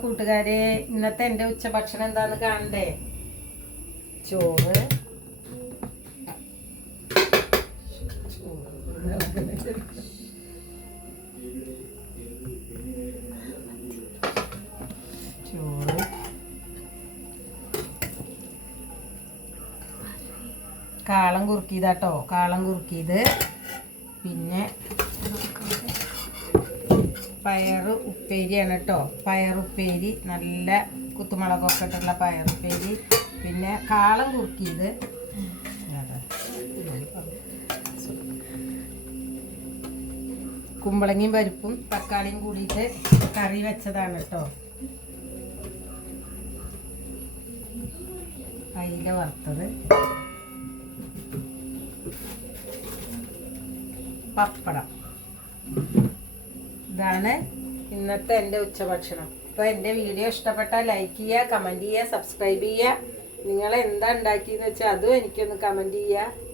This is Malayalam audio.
കൂട്ടുകാരെ, ഇന്നത്തെ എൻ്റെ ഉച്ചഭക്ഷണം എന്താന്ന് കാണണ്ടേ? ചോറ്, കാളം കുറുക്കിയതാട്ടോ, കാളം കുറുക്കിയത്. പിന്നെ പയറ് ഉപ്പേരിയാണ് കേട്ടോ, പയറുപ്പേരി, നല്ല കുത്തുമുളകൊക്കെ ഇട്ടുള്ള പയറുപ്പേരി. പിന്നെ കാളം കുറുക്കിയത്, കുമ്പളങ്ങയും പരിപ്പും തക്കാളിയും കൂടിയിട്ട് കറി വെച്ചതാണ് കേട്ടോ. അയില വറുത്തത്, പപ്പടം. ഇതാണ് ഇന്നത്തെ എൻ്റെ ഉച്ചഭക്ഷണം. അപ്പോൾ എൻ്റെ വീഡിയോ ഇഷ്ടപ്പെട്ടാൽ ലൈക്ക് ചെയ്യുക, കമൻറ്റ് ചെയ്യുക, സബ്സ്ക്രൈബ് ചെയ്യുക. നിങ്ങൾ എന്താ ഉണ്ടാക്കിയെന്ന് വെച്ചാൽ അതും എനിക്കൊന്ന് കമൻറ്റ് ചെയ്യുക.